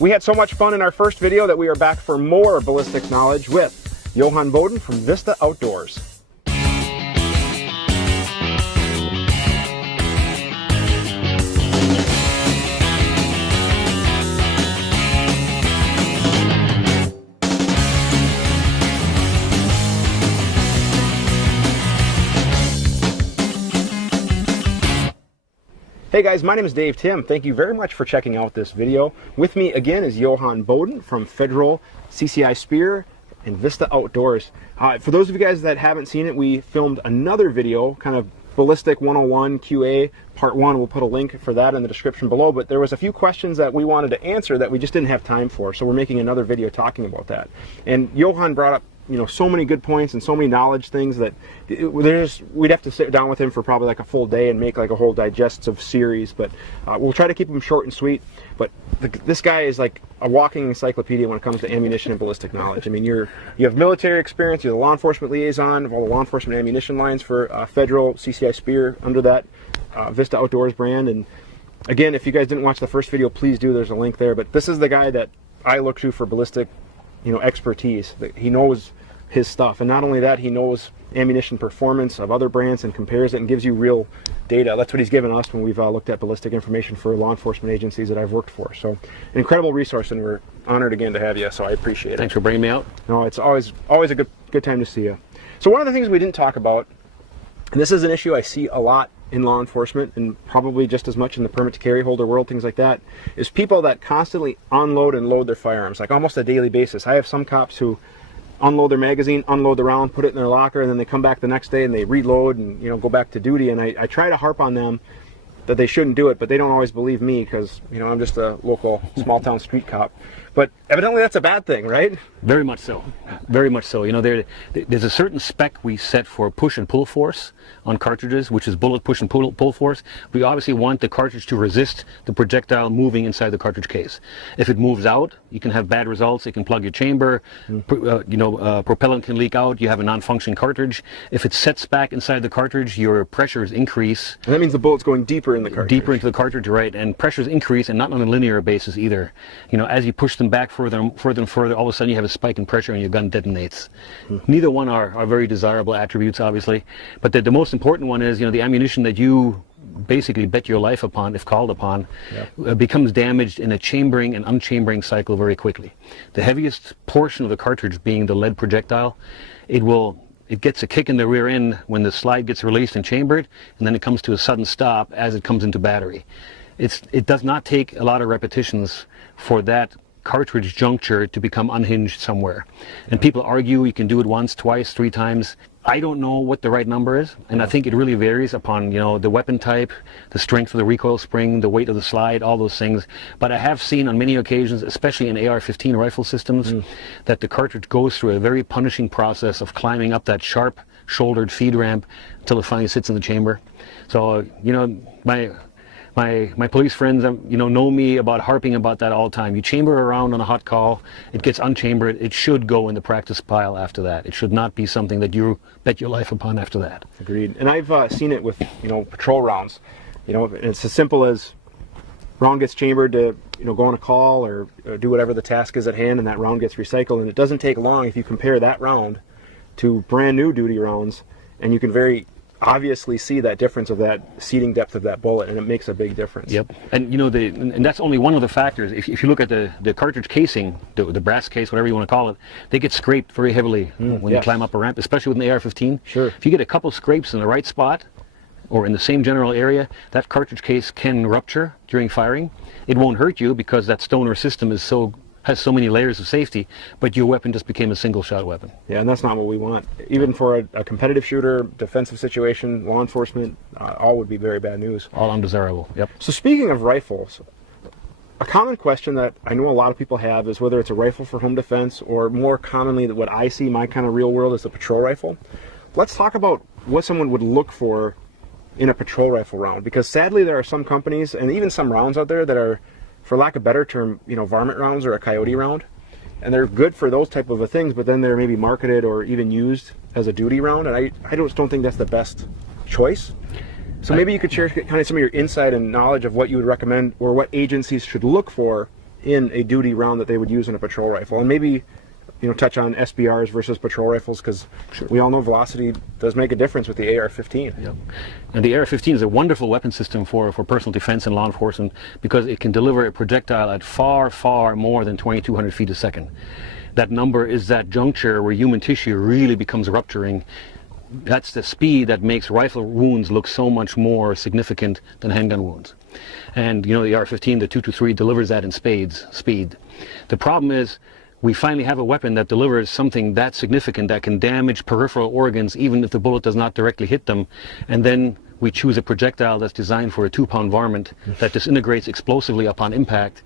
We had so much fun in our first video that we are back for more ballistics knowledge with Johann Boden from Vista Outdoors. Hey guys, my name is Dave Tim. Thank you very much for checking out this video. With me again is Johann Boden from Federal CCI Spear and Vista Outdoors. For those of you guys that haven't seen it, we filmed another video, kind of Ballistic 101 QA Part 1. We'll put a link for that in the description below, but there was a few questions that we wanted to answer that we just didn't have time for, so we're making another video talking about that. And Johann brought up so many good points and so many knowledge things that we'd have to sit down with him for probably like a full day and make like a whole digestive series, but we'll try to keep them short and sweet. But this guy is like a walking encyclopedia when it comes to ammunition and ballistic knowledge. I mean, you have military experience, you're the law enforcement liaison of all the law enforcement ammunition lines for Federal CCI Spear under that Vista Outdoors brand. And again, if you guys didn't watch the first video, please do, there's a link there. But this is the guy that I look to for ballistic expertise. He knows his stuff, and not only that, he knows ammunition performance of other brands and compares it and gives you real data. That's what he's given us when we've looked at ballistic information for law enforcement agencies that I've worked for. So an incredible resource, and we're honored again to have you, so I appreciate it. Thanks for bringing me out. No, it's always a good time to see you. So one of the things we didn't talk about, and this is an issue I see a lot in law enforcement and probably just as much in the permit to carry holder world, things like that, is people that constantly unload and load their firearms, like almost a daily basis. I have some cops who unload their magazine, unload the round, put it in their locker, and then they come back the next day and they reload and go back to duty. And I try to harp on them that they shouldn't do it, but they don't always believe me because I'm just a local small town street cop. But evidently that's a bad thing, right? Very much so. Very much so. There's a certain spec we set for push and pull force on cartridges, which is bullet push and pull force. We obviously want the cartridge to resist the projectile moving inside the cartridge case. If it moves out, you can have bad results. It can plug your chamber. Propellant can leak out. You have a non-functioning cartridge. If it sets back inside the cartridge, your pressures increase. And that means the bullet's going deeper in the cartridge. Deeper into the cartridge, right? And pressures increase, and not on a linear basis either. As you push them back further and further, all of a sudden you have a spike in pressure and your gun detonates. Neither one are very desirable attributes, obviously, but the most important one is the ammunition that you basically bet your life upon, if called upon, becomes damaged in a chambering and unchambering cycle very quickly. The heaviest portion of the cartridge being the lead projectile, it gets a kick in the rear end when the slide gets released and chambered, and then it comes to a sudden stop as it comes into battery. It does not take a lot of repetitions for that cartridge juncture to become unhinged somewhere. And people argue you can do it once, twice, 3 times. I don't know what the right number is, and I think it really varies upon the weapon type, the strength of the recoil spring, the weight of the slide, all those things. But I have seen on many occasions, especially in AR-15 rifle systems, that the cartridge goes through a very punishing process of climbing up that sharp shouldered feed ramp until it finally sits in the chamber. So my police friends know me about harping about that all the time. You chamber around on a hot call, it gets unchambered, it should go in the practice pile after that. It should not be something that you bet your life upon after that. Agreed. And I've seen it with patrol rounds. It's as simple as round gets chambered to go on a call or do whatever the task is at hand, and that round gets recycled. And it doesn't take long if you compare that round to brand new duty rounds, and you can very obviously see that difference of that seating depth of that bullet, and it makes a big difference. Yep. And and that's only one of the factors. If you look at the cartridge casing, the brass case, whatever you want to call it, they get scraped very heavily when you climb up a ramp, especially with an AR-15. Sure. If you get a couple scrapes in the right spot or in the same general area, that cartridge case can rupture during firing. It won't hurt you because that stoner system has so many layers of safety, but your weapon just became a single shot weapon. Yeah, and that's not what we want. Even for a competitive shooter, defensive situation, law enforcement, all would be very bad news. All undesirable, yep. So speaking of rifles, a common question that I know a lot of people have is whether it's a rifle for home defense, or more commonly what I see, my kind of real world, is the patrol rifle. Let's talk about what someone would look for in a patrol rifle round, because sadly there are some companies and even some rounds out there that are, for lack of a better term, varmint rounds or a coyote round, and they're good for those type of things, but then they're maybe marketed or even used as a duty round, and I just don't think that's the best choice. So maybe you could share kind of some of your insight and knowledge of what you would recommend, or what agencies should look for in a duty round that they would use in a patrol rifle? And maybe, you know, touch on SBRs versus patrol rifles, because we all know velocity does make a difference with the AR-15. Yep. And the AR-15 is a wonderful weapon system for personal defense and law enforcement, because it can deliver a projectile at far, far more than 2,200 feet a second. That number is that juncture where human tissue really becomes rupturing. That's the speed that makes rifle wounds look so much more significant than handgun wounds. And you know, the AR-15, the 223, delivers that in spades, speed. The problem is, we finally have a weapon that delivers something that significant that can damage peripheral organs even if the bullet does not directly hit them. And then we choose a projectile that's designed for a 2-pound varmint that disintegrates explosively upon impact.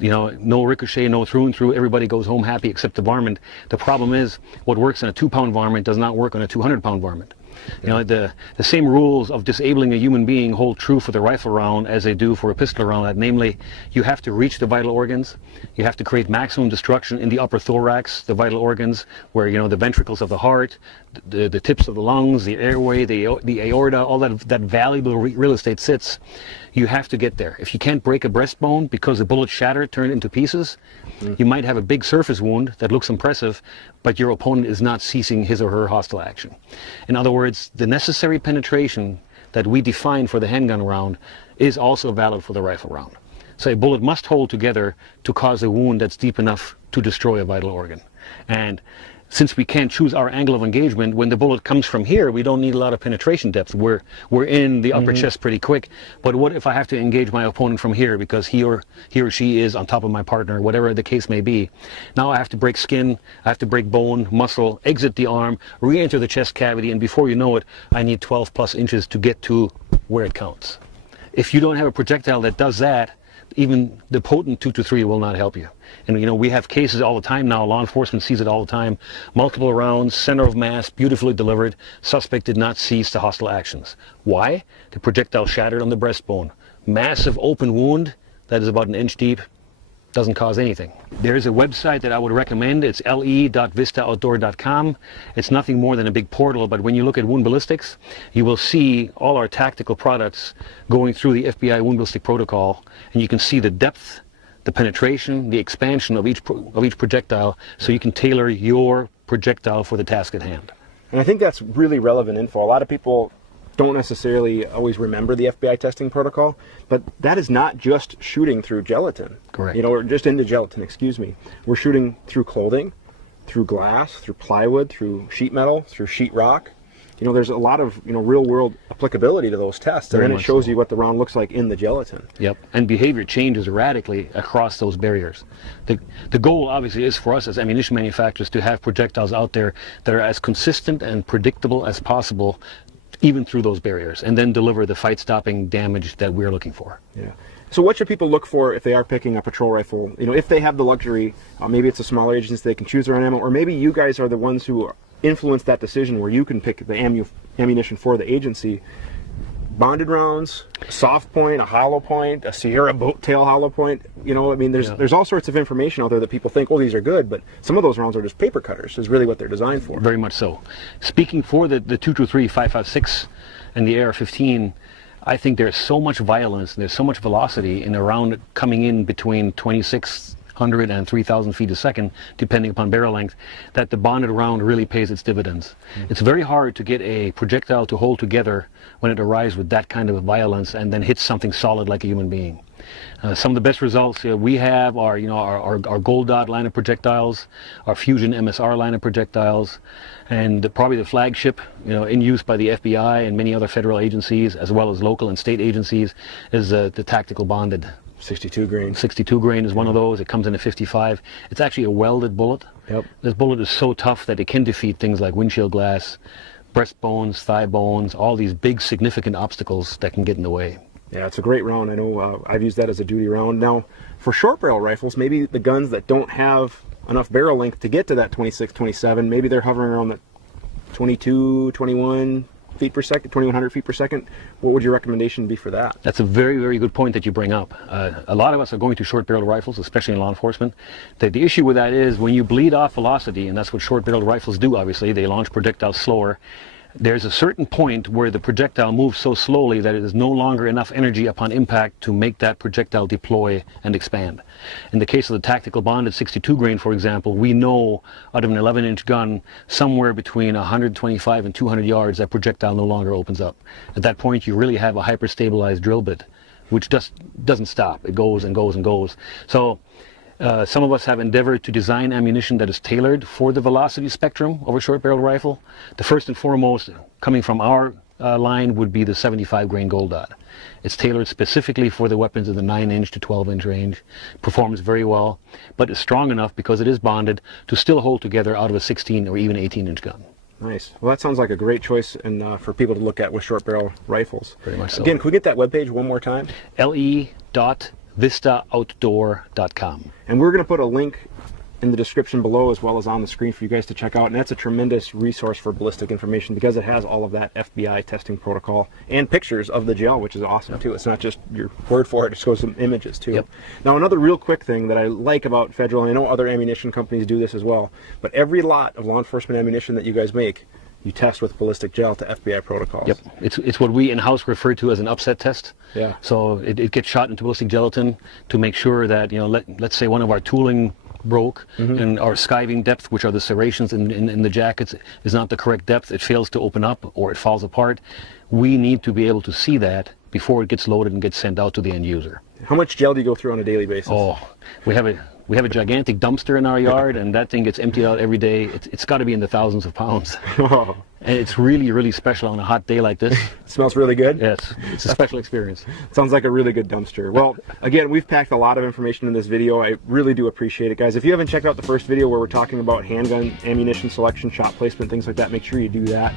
You know, no ricochet, no through and through, everybody goes home happy except the varmint. The problem is, what works on a 2-pound varmint does not work on a 200-pound varmint. You know, the same rules of disabling a human being hold true for the rifle round as they do for a pistol round. Namely, you have to reach the vital organs. You have to create maximum destruction in the upper thorax, the vital organs, where, you know, the ventricles of the heart, the tips of the lungs, the airway, the aorta, all that valuable real estate sits. You have to get there. If you can't break a breastbone because the bullet shattered, turned into pieces, you might have a big surface wound that looks impressive, but your opponent is not ceasing his or her hostile action. In other words, the necessary penetration that we define for the handgun round is also valid for the rifle round. So a bullet must hold together to cause a wound that's deep enough to destroy a vital organ. And since we can't choose our angle of engagement, when the bullet comes from here, we don't need a lot of penetration depth. We're in the upper chest pretty quick. But what if I have to engage my opponent from here because he or she is on top of my partner, whatever the case may be? Now I have to break skin, I have to break bone, muscle, exit the arm, re-enter the chest cavity, and before you know it, I need 12 plus inches to get to where it counts. If you don't have a projectile that does that, even the potent 223 will not help you. And you know, we have cases all the time now, law enforcement sees it all the time, multiple rounds, center of mass, beautifully delivered, suspect did not cease the hostile actions. Why? The projectile shattered on the breastbone. Massive open wound that is about 1 inch deep, doesn't cause anything. There's a website that I would recommend. It's le.vistaoutdoor.com. It's nothing more than a big portal, but when you look at wound ballistics, you will see all our tactical products going through the FBI wound ballistic protocol, and you can see the depth, the penetration, the expansion of each projectile, so you can tailor your projectile for the task at hand. And I think that's really relevant info. A lot of people don't necessarily always remember the FBI testing protocol, but that is not just shooting through gelatin. Correct. You know, or just into gelatin, excuse me. We're shooting through clothing, through glass, through plywood, through sheet metal, through sheetrock. You know, there's a lot of, you know, real world applicability to those tests, and then it shows you what the round looks like in the gelatin. Yep, and behavior changes radically across those barriers. The goal obviously is for us as ammunition manufacturers to have projectiles out there that are as consistent and predictable as possible, even through those barriers, and then deliver the fight-stopping damage that we're looking for. Yeah. So what should people look for if they are picking a patrol rifle? You know, if they have the luxury, maybe it's a smaller agency, they can choose their own ammo, or maybe you guys are the ones who influence that decision where you can pick the ammunition for the agency. Bonded rounds, a soft point, a hollow point, a Sierra boat tail hollow point. You know, I mean, there's all sorts of information out there that people think, oh, these are good, but some of those rounds are just paper cutters, is really what they're designed for. Very much so. Speaking for the 223, 5.56 and the AR-15, I think there's so much violence, there's so much velocity in a round coming in between 2,600 and 3,000 feet a second, depending upon barrel length, that the bonded round really pays its dividends. It's very hard to get a projectile to hold together when it arrives with that kind of violence and then hits something solid like a human being. Some of the best results we have are, you know, our Gold Dot line of projectiles, our Fusion MSR line of projectiles, and probably the flagship, you know, in use by the FBI and many other federal agencies, as well as local and state agencies, is the tactical bonded. 62 grain. 62 grain is one of those. It comes in a 55. It's actually a welded bullet. Yep. This bullet is so tough that it can defeat things like windshield glass, breastbones, thigh bones, all these big significant obstacles that can get in the way. Yeah, it's a great round. I know I've used that as a duty round. Now, for short barrel rifles, maybe the guns that don't have enough barrel length to get to that 26, 27, maybe they're hovering around that 22, 21 feet per second, 2,100 feet per second. What would your recommendation be for that? That's a very, very good point that you bring up. A lot of us are going to short barreled rifles, especially in law enforcement. The issue with that is when you bleed off velocity, and that's what short barreled rifles do, obviously, they launch projectiles slower. there's a certain point where the projectile moves so slowly that it is no longer enough energy upon impact to make that projectile deploy and expand. In the case of the tactical bonded 62 grain, for example, we know out of an 11-inch gun, somewhere between 125 and 200 yards, that projectile no longer opens up. At that point, you really have a hyper-stabilized drill bit, which just doesn't stop. It goes and goes and goes. So some of us have endeavored to design ammunition that is tailored for the velocity spectrum of a short barrel rifle. The first and foremost, coming from our line, would be the 75 grain Gold Dot. It's tailored specifically for the weapons in the 9-inch to 12-inch range. Performs very well, but is strong enough, because it is bonded, to still hold together out of a 16 or even 18-inch gun. Nice. Well, that sounds like a great choice and for people to look at with short barrel rifles. Very much so. Again, can we get that webpage one more time? le.vistaoutdoor.com. And we're going to put a link in the description below as well as on the screen for you guys to check out. And that's a tremendous resource for ballistic information, because it has all of that FBI testing protocol and pictures of the gel, which is awesome too. It's not just your word for it, it shows some images too. Yep. Now, another real quick thing that I like about Federal, and I know other ammunition companies do this as well, but every lot of law enforcement ammunition that you guys make, you test with ballistic gel to FBI protocols. Yep, it's what we in-house refer to as an upset test. Yeah. So it gets shot into ballistic gelatin to make sure that, you know, let's say one of our tooling broke, and our skiving depth, which are the serrations in the jackets, is not the correct depth. It fails to open up or it falls apart. We need to be able to see that before it gets loaded and gets sent out to the end user. How much gel do you go through on a daily basis? Oh, we have a gigantic dumpster in our yard, and that thing gets emptied out every day. It's got to be in the thousands of pounds. And it's really, really special on a hot day like this. It smells really good? Yes, it's a special experience. Sounds like a really good dumpster. Well, again, we've packed a lot of information in this video. I really do appreciate it, guys. If you haven't checked out the first video where we're talking about handgun ammunition selection, shot placement, things like that, make sure you do that.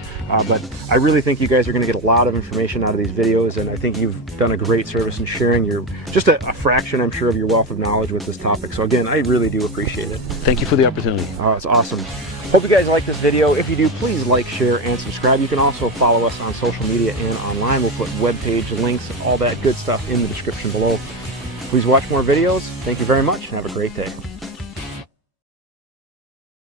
But I really think you guys are going to get a lot of information out of these videos, and I think you've done a great service in sharing your, just a fraction, I'm sure, of your wealth of knowledge with this topic. So again, I really do appreciate it. Thank you for the opportunity. Oh, it's awesome. Hope you guys like this video. If you do, please like, share, and subscribe. You can also follow us on social media and online. We'll put webpage links, all that good stuff in the description below. Please watch more videos. Thank you very much, and have a great day.